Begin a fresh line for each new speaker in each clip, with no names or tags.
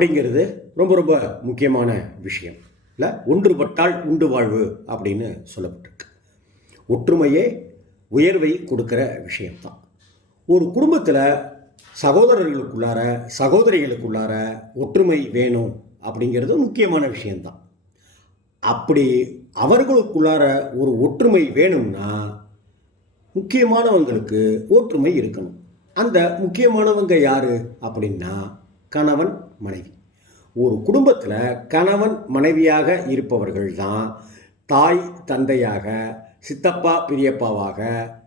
அப்படிங்கிறது ரொம்ப ரொம்ப முக்கியமான விஷயம். இல்லை ஒன்றுபட்டால் உண்டு வாழ்வு அப்படின்னு சொல்லப்பட்டிருக்கு. ஒற்றுமையே உயர்வை கொடுக்குற விஷயம்தான். ஒரு குடும்பத்தில் சகோதரர்களுக்குள்ளார சகோதரிகளுக்குள்ளார ஒற்றுமை வேணும் அப்படிங்கிறது முக்கியமான விஷயம்தான். அப்படி அவர்களுக்குள்ளார ஒரு ஒற்றுமை வேணும்னா முக்கியமானவங்களுக்கு ஒற்றுமை இருக்கணும். அந்த முக்கியமானவங்க யார் அப்படின்னா கணவன் மனைவி. ஒரு குடும்பத்தில் கணவன் மனைவியாக இருப்பவர்கள் தான் தாய் தந்தையாக சித்தப்பா பெரியப்பாவாக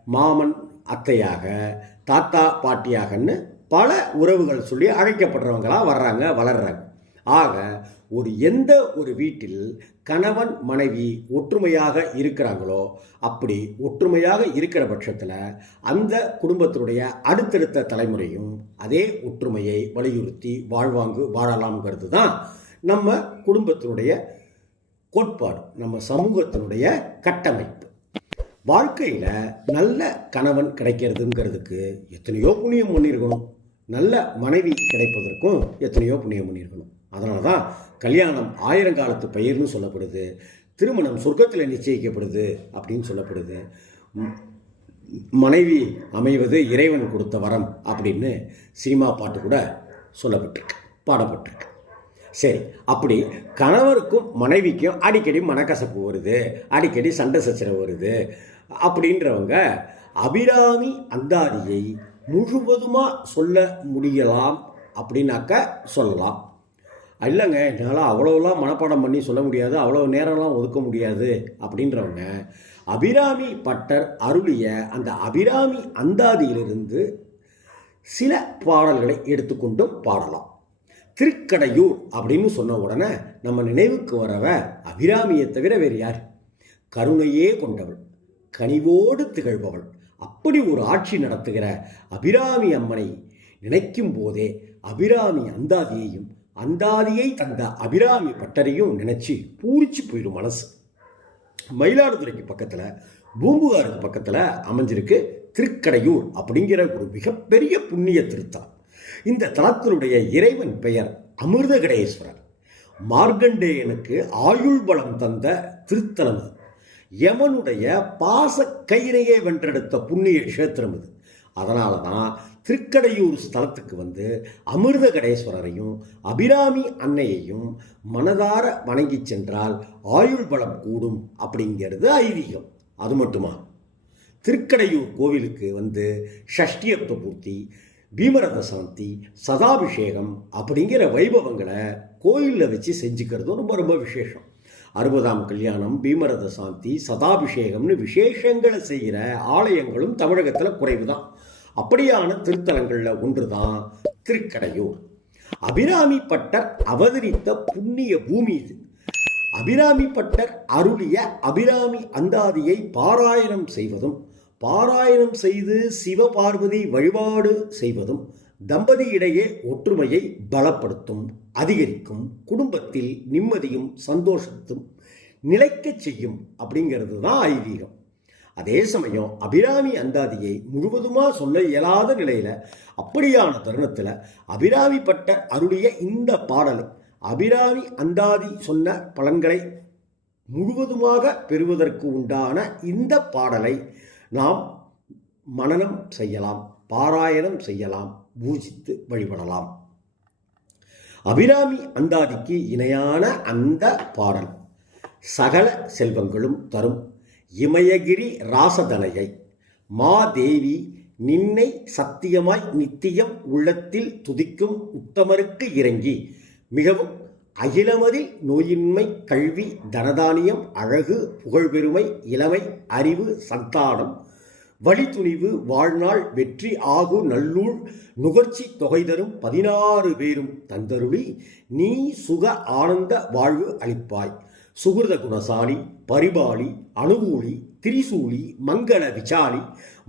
மாமன் அத்தையாக தாத்தா பாட்டியாகன்னு பல உறவுகள் சொல்லி அழைக்கப்படுறவங்களாக வர்றாங்க வளர்றாங்க. ஆக ஒரு எந்த ஒரு வீட்டில் கணவன் மனைவி ஒற்றுமையாக இருக்கிறாங்களோ அப்படி ஒற்றுமையாக இருக்கிற பட்சத்தில் அந்த குடும்பத்தினுடைய அடுத்தடுத்த தலைமுறையும் அதே ஒற்றுமையை வலியுறுத்தி வாழ்வாங்கு வாழலாம்ங்கிறது தான் நம்ம குடும்பத்தினுடைய கோட்பாடு நம்ம சமூகத்தினுடைய கட்டமைப்பு. வாழ்க்கையில் நல்ல கணவன் கிடைக்கிறதுங்கிறதுக்கு எத்தனையோ புண்ணியம் பண்ணியிருக்கணும். நல்ல மனைவி கிடைப்பதற்கும் எத்தனையோ புண்ணியம் பண்ணியிருக்கணும். அதனால தான் கல்யாணம் ஆயிரங்காலத்து பயிர்னு சொல்லப்படுது. திருமணம் சொர்க்கத்தில் நிச்சயிக்கப்படுது அப்படின்னு சொல்லப்படுது. மனைவி அமைவது இறைவன் கொடுத்த வரம் அப்படின்னு சினிமா பாட்டு கூட சொல்லப்பட்டிருக்கு பாடப்பட்டிருக்கு. சரி அப்படி கணவருக்கும் மனைவிக்கும் அடிக்கடி மனக்கசப்பு வருது அடிக்கடி சண்டை சச்சரவு வருது. அப்படின்றவங்க அபிராமி அந்தாதியை முழுவதுமாக சொல்ல முடியலாம் அப்படின்னாக்க சொல்லலாம். இல்லைங்க என்னால் அவ்வளோலாம் மனப்பாடம் பண்ணி சொல்ல முடியாது அவ்வளோ நேரம்லாம் ஒதுக்க முடியாது அப்படின்றவங்க அபிராமி பட்டர் அருளிய அந்த அபிராமி அந்தாதியிலிருந்து சில பாடல்களை எடுத்துக்கொண்டும் பாடலாம். திருக்கடையூர் அப்படின்னு சொன்ன உடனே நம்ம நினைவுக்கு வரவ அபிராமியை தவிர வேறு யார்? கருணையே கொண்டவள் கனிவோடு திகழ்பவள். அப்படி ஒரு ஆட்சி நடத்துகிற அபிராமி அம்மனை நினைக்கும் போதே அபிராமி அந்தாதியையும் அந்தாதியை தந்த அபிராமி பட்டரையும் நினைச்சு பூரிச்சு போயிடும் மனசு. மயிலாடுதுறைக்கு பக்கத்தில் பூம்புகாருக்கு பக்கத்தில் அமைஞ்சிருக்கு திருக்கடையூர் அப்படிங்கிற ஒரு மிகப்பெரிய புண்ணிய திருத்தலம். இந்த தலத்தினுடைய இறைவன் பெயர் அமிர்தகடேஸ்வரர். மார்க்கண்டேயனுக்கு ஆயுள் பலம் தந்த திருத்தலம் யமனுடைய பாச கயிறையே வென்றெடுத்த புண்ணிய கஷேத்திரம் இது அதனால தான் திருக்கடையூர் ஸ்தலத்துக்கு வந்து அமிர்தகடேஸ்வரரையும் அபிராமி அன்னையையும் மனதார வணங்கி சென்றால் ஆயுள் பலம் கூடும் அப்படிங்கிறது ஐதீகம். அது மட்டுமா? திருக்கடையூர் கோவிலுக்கு வந்து ஷஷ்டியப்த பூர்த்தி பீமரத சாந்தி சதாபிஷேகம் அப்படிங்கிற வைபவங்களை கோயிலில் வச்சு செஞ்சுக்கிறதும் ரொம்ப ரொம்ப விசேஷம். அறுபதாம் கல்யாணம் பீமரத சாந்தி சதாபிஷேகம்னு விசேஷங்களை செய்கிற ஆலயங்களும் தமிழகத்தில் குறைவு தான் அப்படியான திருத்தலங்களில் ஒன்று தான் திருக்கடையூர். அபிராமி பட்டர் அவதரித்த புண்ணிய பூமி இது. அபிராமி பட்டர் அருளிய அபிராமி அந்தாதியை பாராயணம் செய்வதும் பாராயணம் செய்து சிவபார்வதி வழிபாடு செய்வதும் தம்பதியிடையே ஒற்றுமையை பலப்படுத்தும் அதிகரிக்கும் குடும்பத்தில் நிம்மதியும் சந்தோஷத்தும் நிலைக்கச் செய்யும் அப்படிங்கிறது தான் ஐதீகம். அதே சமயம் அபிராமி அந்தாதியை முழுவதுமாக சொல்ல இயலாத நிலையில் அப்படியான தருணத்தில் அபிராமி பட்ட அருளிய இந்த பாடல் அபிராமி அந்தாதி சொன்ன பலன்களை முழுவதுமாக பெறுவதற்கு உண்டான இந்த பாடலை நாம் மனனம் செய்யலாம் பாராயணம் செய்யலாம் பூஜித்து வழிபடலாம். அபிராமி அந்தாதிக்கு இணையான அந்த பாடல் சகல செல்வங்களும் தரும் இமயகிரி ராசதனையை மாதேவி நின்னை சத்தியமாய் நித்தியம் உள்ளத்தில் துதிக்கும் உத்தமருக்கு இறங்கி. மிகவும் அகிலமதில் நோயின்மை கல்வி தனதானியம் அழகு புகழ்பெருமை இளமை அறிவு சந்தானம். வழித்துணிவு வாழ்நாள் வெற்றி ஆகு நல்லூழ் நுகர்ச்சி தொகை தரும் பதினாறு பேரும் தந்தருளி நீ சுக ஆனந்த வாழ்வு அளிப்பாய். சுகிருத குணசாலி பரிபாலி அணுகூலி திரிசூலி மங்கள விசாலி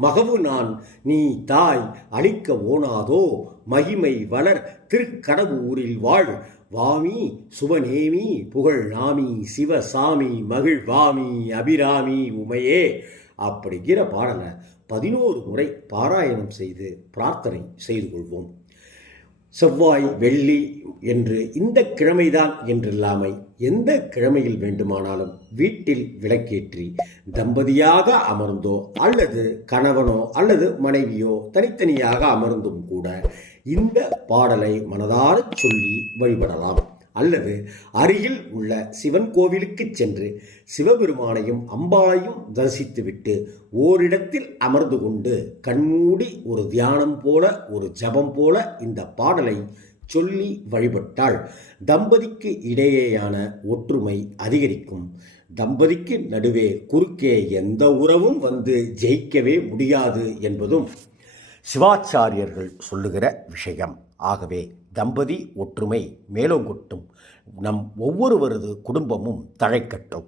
மகவு நான் நீ தாய் அழிக்க ஓனாதோ மகிமை வளர் திருக்கடவுரில் வாழ் வாமி சுவநேமி புகழ் நாமி சிவசாமி மகிழ் வாமி அபிராமி உமையே அப்படிங்கிற பாடலை பதினோரு முறை பாராயணம் செய்து பிரார்த்தனை செய்து கொள்வோம். செவ்வாய் வெள்ளி என்று இந்த கிழமைதான் என்றில்லாமை எந்த கிழமையில் வேண்டுமானாலும் வீட்டில் விளக்கேற்றி தம்பதியாக அமர்ந்தோ அல்லது கணவனோ அல்லது மனைவியோ தனித்தனியாக அமர்ந்தும் கூட இந்த பாடலை மனதார சொல்லி வழிபடலாம். அல்லது அருகில் உள்ள சிவன் கோவிலுக்கு சென்று சிவபெருமானையும் அம்பாளையும் தரிசித்துவிட்டு ஓரிடத்தில் அமர்ந்து கொண்டு கண்மூடி ஒரு தியானம் போல ஒரு ஜபம் போல இந்த பாடலை சொல்லி வழிபட்டால் தம்பதிக்கு இடையேயான ஒற்றுமை அதிகரிக்கும். தம்பதிக்கு நடுவே குறுக்கே எந்த உறவும் வந்து ஜெயிக்கவே முடியாது என்பதும் சிவாச்சாரியர்கள் சொல்லுகிற விஷயம். ஆகவே தம்பதி ஒற்றுமை மேலோங்கொட்டும். நம் ஒவ்வொருவரது குடும்பமும் தழைக்கட்டும்.